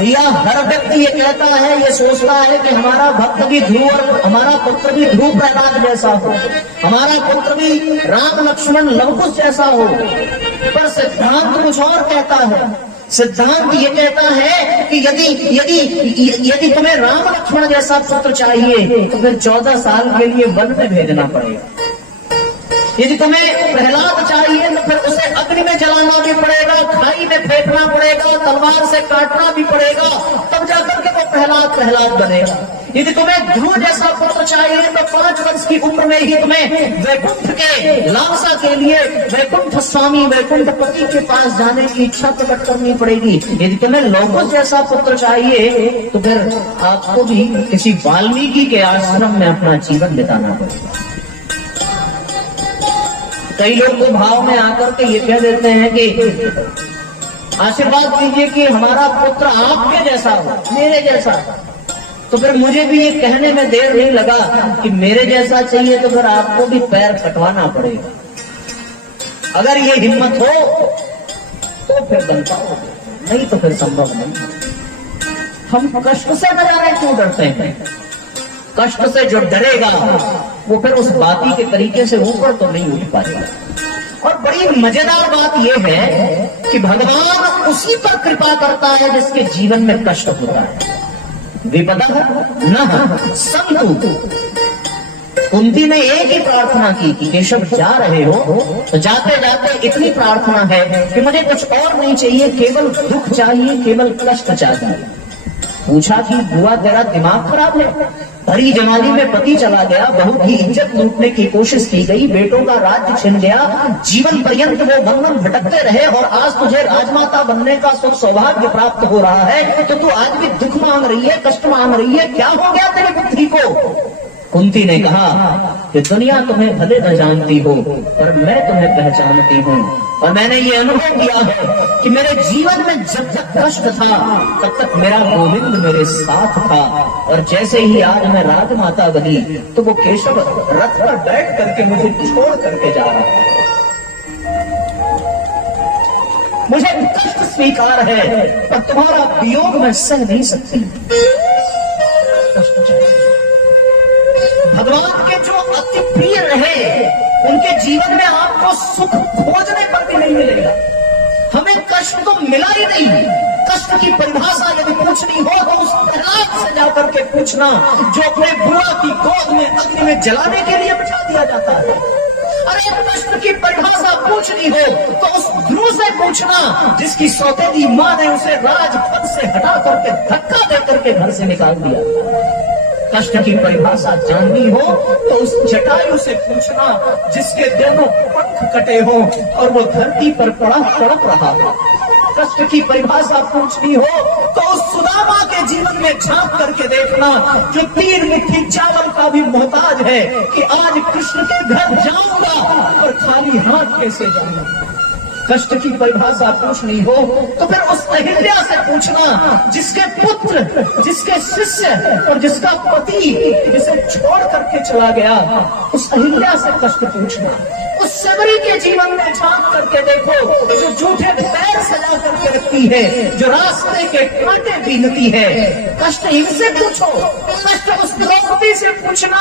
भैया हर व्यक्ति ये कहता है, ये सोचता है कि हमारा भक्त भी ध्रुव और हमारा पुत्र भी ध्रुव प्रहलाद जैसा हो, हमारा पुत्र भी राम लक्ष्मण लवकुश जैसा हो। पर सिद्धांत कुछ और कहता है। सिद्धांत ये कहता है कि यदि तुम्हें राम लक्ष्मण जैसा पुत्र चाहिए तो फिर 14 साल के लिए वन में भेजना पड़ेगा। यदि तुम्हें प्रहलाद चाहिए तो फिर उसे अग्नि में जलाना भी पड़ेगा, खाई में फेंकना पड़ेगा, तलवार से काटना भी पड़ेगा, तब जाकर के वो प्रहलाद बनेगा। यदि तुम्हें ध्रुव जैसा पुत्र चाहिए तो 5 वर्ष की उम्र में ही तुम्हें वैकुंठ के लालसा के लिए वैकुंठ स्वामी वैकुंठ पति के पास जाने की इच्छा प्रकट करनी पड़ेगी। यदि तुम्हें लौकुश जैसा पुत्र चाहिए तो फिर आपको भी किसी वाल्मीकि के आश्रम में अपना जीवन बिताना पड़ेगा। कई लोग तो भाव में आकर के ये कह देते हैं कि आशीर्वाद दीजिए कि हमारा पुत्र आपके जैसा हो, मेरे जैसा। तो फिर मुझे भी ये कहने में देर नहीं लगा कि मेरे जैसा चाहिए तो फिर आपको भी पैर कटवाना पड़ेगा। अगर ये हिम्मत हो तो फिर बन पाओगे, नहीं तो फिर संभव नहीं। हम कष्ट से न जाने क्यों डरते हैं। कष्ट से जो डरेगा वो फिर उस बाती के तरीके से ऊपर तो नहीं उठ पाएगा। और बड़ी मजेदार बात यह है कि भगवान उसी पर कृपा करता है जिसके जीवन में कष्ट होता है। विपदा न संतु। कुंती ने एक ही प्रार्थना की कि केशव जा रहे हो तो जाते जाते इतनी प्रार्थना है कि मुझे कुछ और नहीं चाहिए, केवल दुख चाहिए, केवल कष्ट चाहिए। पूछा कि बुआ तेरा दिमाग खराब है? भरी जवानी में पति चला गया, बहू की इज्जत लूटने की कोशिश की गई, बेटों का राज्य छिन गया, जीवन पर्यंत वो वन भटकते रहे और आज तुझे राजमाता बनने का सुख सौभाग्य प्राप्त हो रहा है तो तू आज भी दुख मांग रही है, कष्ट मांग रही है, क्या हो गया तेरे पुत्री को? कुंती ने कहा कि दुनिया तुम्हें भले न जानती हो पर मैं तुम्हें पहचानती हूँ और मैंने ये अनुभव किया है कि मेरे जीवन में जब तक कष्ट था तब तक मेरा गोविंद मेरे साथ था और जैसे ही आज मैं राजमाता बनी तो वो केशव रथ पर बैठ करके मुझे छोड़ करके जा रहा है। मुझे कष्ट स्वीकार है पर तुम्हारा वियोग मैं सह नहीं सकती। कष्ट चाहिए। भगवान के जो अति प्रिय रहे उनके जीवन में आपको सुख खोजने पर भी नहीं मिलेगा। हमें कष्ट तो मिला ही नहीं। कष्ट की परिभाषा यदि पूछनी हो तो उस प्रहलाद से जाकर के पूछना जो अपने बुआ की गोद में अग्नि में जलाने के लिए बिठा दिया जाता है। अरे कष्ट की परिभाषा पूछनी हो तो उस ध्रुव से पूछना जिसकी सौतेली मां ने उसे राजपद से हटा करके धक्का देकर के घर से निकाल दिया। कष्ट की परिभाषा जाननी हो तो उस जटायु से पूछना जिसके दोनों पंख कटे हो और वो धरती पर पड़ा तड़प रहा हो। कष्ट की परिभाषा पूछनी हो तो उस सुदामा के जीवन में झांक करके देखना जो 3 मुट्ठी चावल का भी मोहताज है कि आज कृष्ण के घर जाऊंगा और खाली हाथ कैसे जाऊंगा। कष्ट की परिभाषा पूछनी हो तो फिर उस अहिल्या से पूछना जिसके पुत्र, जिसके शिष्य और जिसका पति जिसे छोड़ करके चला गया, उस अहिल्या से कष्ट पूछना। उस सबरी के जीवन में झांक करके देखो जो झूठे पैर सजा करके रखती है, जो रास्ते के कांटे बीनती है। कष्ट इनसे पूछो। कष्ट उस द्रौपदी से पूछना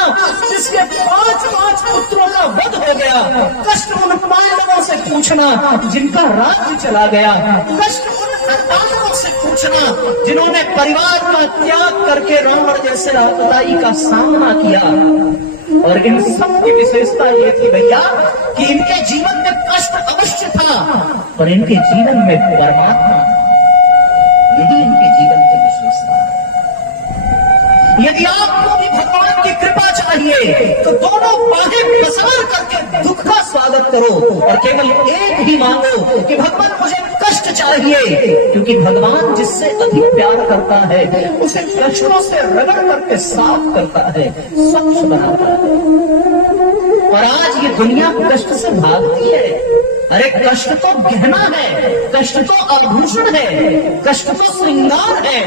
जिसके 5 पुत्रों का वध हो गया। कष्ट उन पांडवों से पूछना जिनका राज्य चला गया। कष्ट उन पांडवों से पूछना जिन्होंने परिवार का त्याग करके रावण जैसे आपदाई का सामना किया। और इन सब की विशेषता ये थी भैया कि इनके जीवन में कष्ट अवश्य था पर इनके जीवन में परमात्मा, यही इनके जीवन की विशेषता है। यदि आपको भी भगवान की कृपा चाहिए तो दोनों बाहें पसार करके दुख का स्वागत करो और केवल एक ही मांगो कि भगवान मुझे कष्ट चाहिए, क्योंकि भगवान जिससे अधिक प्यार करता है उसे कष्टों से रगड़ करके साफ करता है, स्वच्छ बनाता है। और आज ये दुनिया कष्ट से भागती है। अरे कष्ट तो गहना है, कष्ट तो आभूषण है, कष्ट तो श्रृंगार है,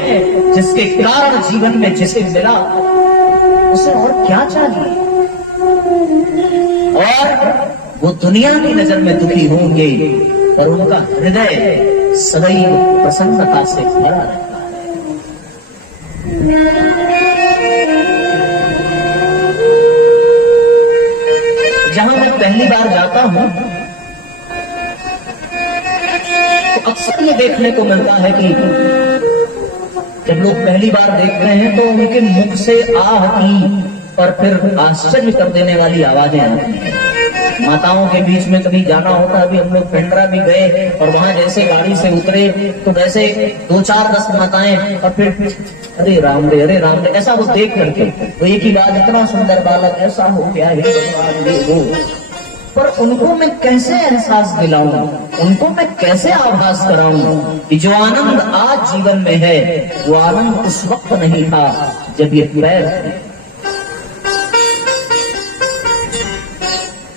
जिसके कारण जीवन में जिसे मिला उसे और क्या चाहिए। और वो दुनिया की नजर में दुखी होंगे पर उनका हृदय सदैव प्रसन्नता से भरा रहता है। जहां मैं पहली बार जाता हूं तो अक्सर ये देखने को मिलता है कि जब लोग पहली बार देख रहे हैं तो उनके मुख से आह की और फिर आश्चर्य कर देने वाली आवाजें आती हैं। माताओं के बीच में कभी जाना होता, अभी हम लोग पेंड्रा भी गए और वहां जैसे गाड़ी से उतरे तो वैसे 2-4-10 माताएं और फिर अरे राम रे ऐसा वो देख करके तो एक ही बात, इतना सुंदर बालक ऐसा हो गया है भगवान ये वो। पर उनको मैं कैसे एहसास दिलाऊं, उनको मैं कैसे आभास कराऊं कि जो आनंद आज जीवन में है वो आनंद उस वक्त नहीं था जब ये पैर थे।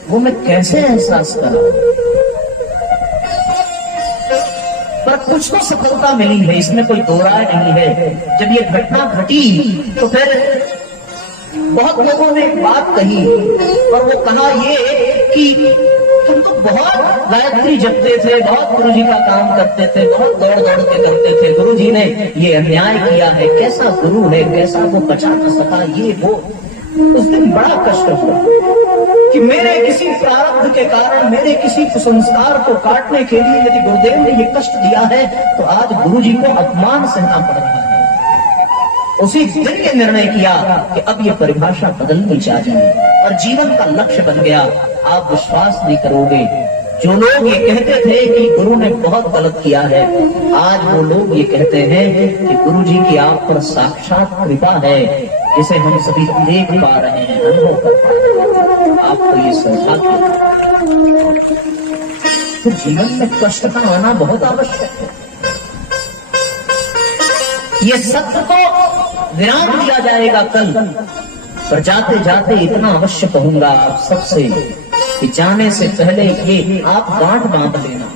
वो मैं कैसे एहसास कराऊं। पर कुछ तो सफलता मिली है, इसमें कोई दो राय नहीं है। जब ये घटना घटी तो फिर बहुत लोगों ने एक बात कही और वो कहा ये कि तुम तो बहुत गायत्री जपते थे, बहुत गुरु जी का काम करते थे, बहुत दौड़ दौड़ के करते थे, गुरु जी ने ये अन्याय किया है, कैसा गुरु है, कैसा वो बचा न सका, ये वो। उस दिन बड़ा कष्ट हुआ कि मेरे किसी प्रारब्ध के कारण, मेरे किसी कुसंस्कार को काटने के लिए यदि गुरुदेव ने ये कष्ट दिया है तो आज गुरु जी को अपमान सहना पड़ रहा है। उसी दिन ये निर्णय किया कि अब ये परिभाषा बदलनी चाहिए और जीवन का लक्ष्य बन गया। आप विश्वास नहीं करोगे, जो लोग ये कहते थे कि गुरु ने बहुत गलत किया है, आज वो लोग ये कहते हैं कि गुरु जी की आप पर साक्षात कृपा है, जिसे हम सभी देख पा रहे हैं, अनुभव कर पा रहे हैं। आपको ये सौभाग्य। तो जीवन में कष्ट का आना बहुत आवश्यक है। ये सत्य को विराम दिया जाएगा कल, पर जाते जाते इतना अवश्य कहूंगा आप सबसे कि जाने से पहले ये आप गांठ बांध लेना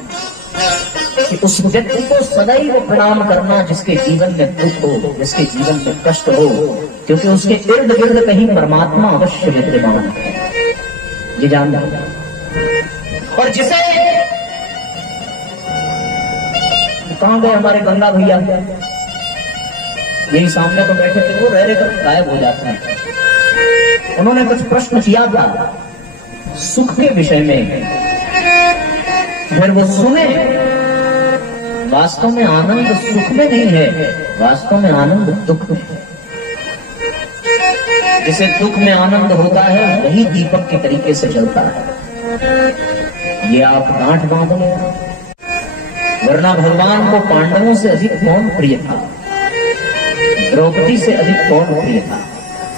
कि उस व्यक्ति को सदैव प्रणाम करना जिसके जीवन में दुख हो, जिसके जीवन में कष्ट हो, क्योंकि उसके इर्द गिर्द कहीं परमात्मा अवश्य विद्यमान है, ये जानना। और जिसे कहां गए हमारे गंगा भैया, यही सामने तो बैठे थे, वो रह रहे कर गायब हो जाते हैं। उन्होंने कुछ प्रश्न किया था सुख के विषय में, फिर वो सुने। वास्तव में आनंद सुख में नहीं है, वास्तव में आनंद दुख में है। जिसे दुख में आनंद होता है वही दीपक के तरीके से जलता है। ये आप गांठ बांध लो, वरना भगवान को पांडवों से अधिक कौन प्रिय था, द्रौपदी से अधिक कौन प्रिय था।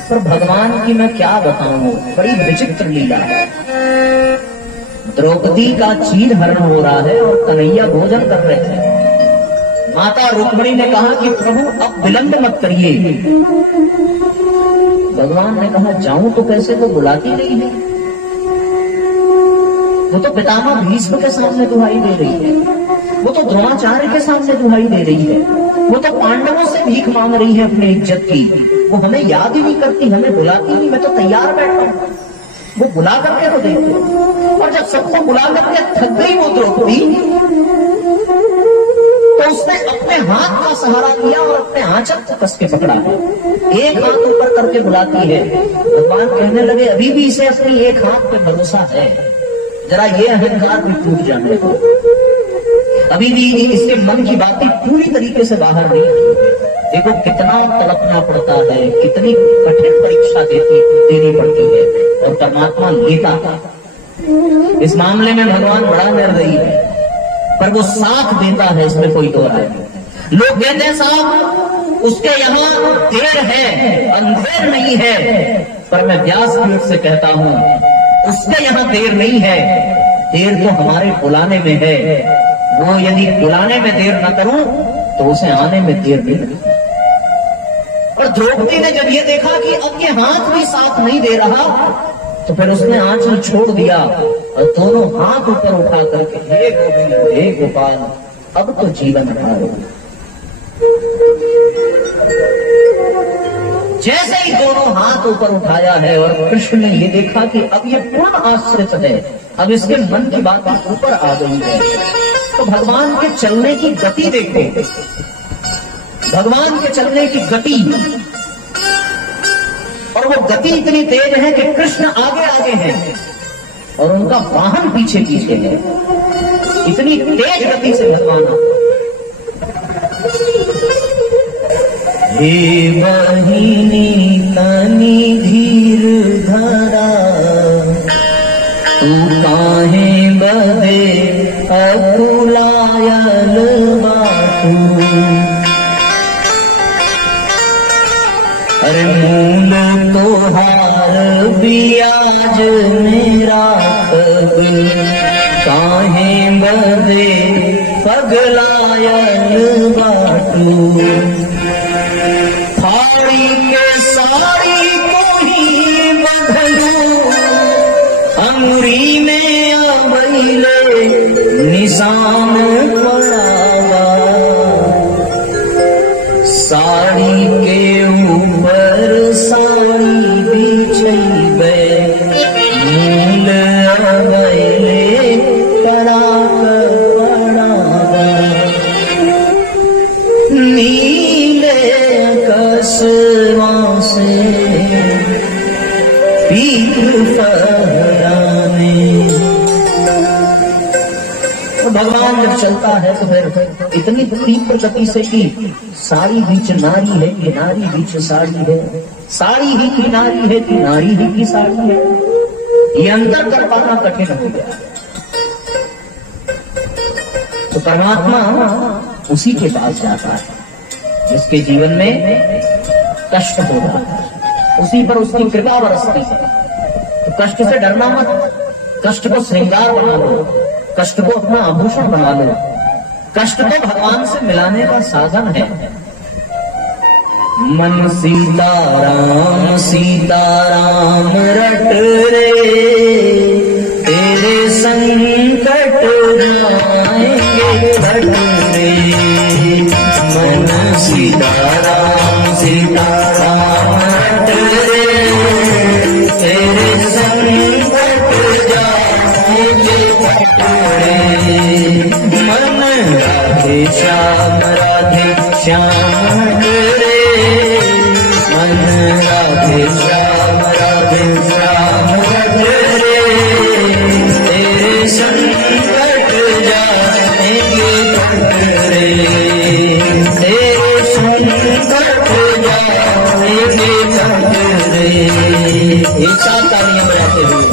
पर भगवान की मैं क्या बताऊं, बड़ी विचित्र लीला है। द्रौपदी का चीर हरण हो रहा है और कन्हैया भोजन कर रहे थे। माता रुक्मिणी ने कहा कि प्रभु अब विलंब मत करिए। भगवान ने कहा जाऊं तो कैसे, वो बुलाती नहीं है। वो तो पितामह भीष्म के सामने दुहाई दे रही है, वो तो द्रोणाचार्य के सामने दुहाई दे रही है, वो तो पांडवों से भीख मांग रही है अपनी इज्जत की। वो हमें याद ही नहीं करती, हमें बुलाती नहीं। मैं तो तैयार बैठा हूं, वो बुला करके तो देखते। और जब सबको बुला करके थक गई वो द्रौपदी, तो उसने अपने हाथ का सहारा लिया और अपने आंचल को कस के पकड़ा। एक हाथ ऊपर करके बुलाती है। भगवान कहने लगे अभी भी इसे अपनी एक हाथ पे भरोसा है, जरा ये अहंकार भी टूट जाने को। अभी भी इसके मन की बातें पूरी तरीके से बाहर नहीं की है। देखो कितना तड़पना पड़ता है, कितनी कठिन परीक्षा देनी पड़ती है, और परमात्मा लेता था। इस मामले में भगवान बड़ा निर्दयी है, पर वो साथ देता है, इसमें कोई दो राय नहीं। लोग कहते हैं साहब उसके यहाँ देर है, अंधेर नहीं है, पर मैं व्यास पीठ से कहता हूं उसके यहाँ देर नहीं है, देर तो हमारे बुलाने में है। वो यदि बुलाने में देर न करूं तो उसे आने में देर नहीं लगती। और द्रौपदी ने जब ये देखा कि अब ये हाथ भी साथ नहीं दे रहा, तो फिर उसने आंचल छोड़ दिया और दोनों हाथ ऊपर उठा करके हे गोविंद हे गोपाल अब तो जीवन हमारा। जैसे ही दोनों हाथ ऊपर उठाया है और कृष्ण ने ये देखा कि अब ये पूर्ण आश्रित है, अब इसके मन की बातें ऊपर आ गई है, तो भगवान के चलने की गति देखो। भगवान के चलने की गति, और वो गति इतनी तेज है कि कृष्ण आगे आगे हैं और उनका वाहन पीछे पीछे है। इतनी तेज गति से भगवान हे बहिनी तनी धीर धरा, तू काहे बदे अकुलायल बाटू। अरे मूल तोहार बियाज मेरा खब, काहे बदे पगलायल बाटू। फाड़ी के साड़ी को ही बदलू, अंगुरी में अबैले निशान पड़ावा। साड़ी के ऊपर साड़ी बिछैबे, मूल अबैले पड़ाक पड़ावा। नीले कसवा से पीर फहराने। तो भगवान जब चलता है तो फिर इतनी तीव्र गति से कि साड़ी बीच नारी है कि नारी बीच साड़ी है, साड़ी ही की नारी है कि नारी ही की साड़ी है, ये अंतर कर पाना कठिन हो गया। तो परमात्मा उसी के पास जाता है जिसके जीवन में कष्ट हो रहा है, उसी पर उसकी कृपा बरसती है। तो कष्ट से डरना मत, कष्ट को श्रृंगार बना लो, कष्ट को अपना आभूषण बना लो। कष्ट तो भगवान से मिलाने का साधन है। मन सीताराम सीताराम रट रे, तेरे संकट जाएंगे हट रे। मन सीताराम सीताराम रट रे, तेरे संकट जाएंगे हट रे। मन राधे श्याम हट रे, मन राधे श्याम हट रे। तेरे संकट जाएंगे हट रे, तेरे संकट जाएंगे हट रे। एक साथ तालियां बजाते हुए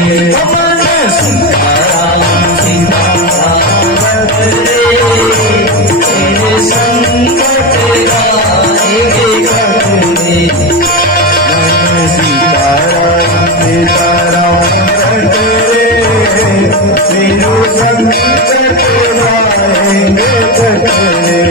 मन सीताराम सीताराम रे, तेरे संकट जाएंगे कटरे। मन सीताराम सीताराम रे, तेरे संकट जाएंगे कटरे।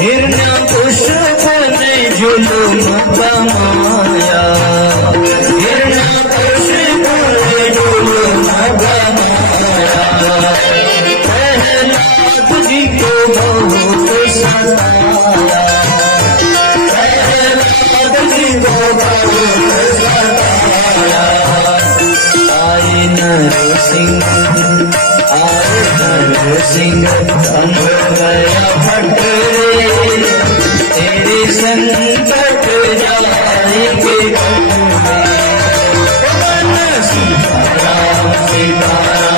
हिरण्यपुष्प ने जुलूम कमाया, हिरण्यपुष्प ने जुलूम कमाया, प्रहलाद जी को बहुत सताया, प्रहलाद जी को बहुत सताया। आए नरसिंह आए नरसिंह अंध गया भटरे, तेरे संकट जाएंगे कटरे। मन सीताराम सीताराम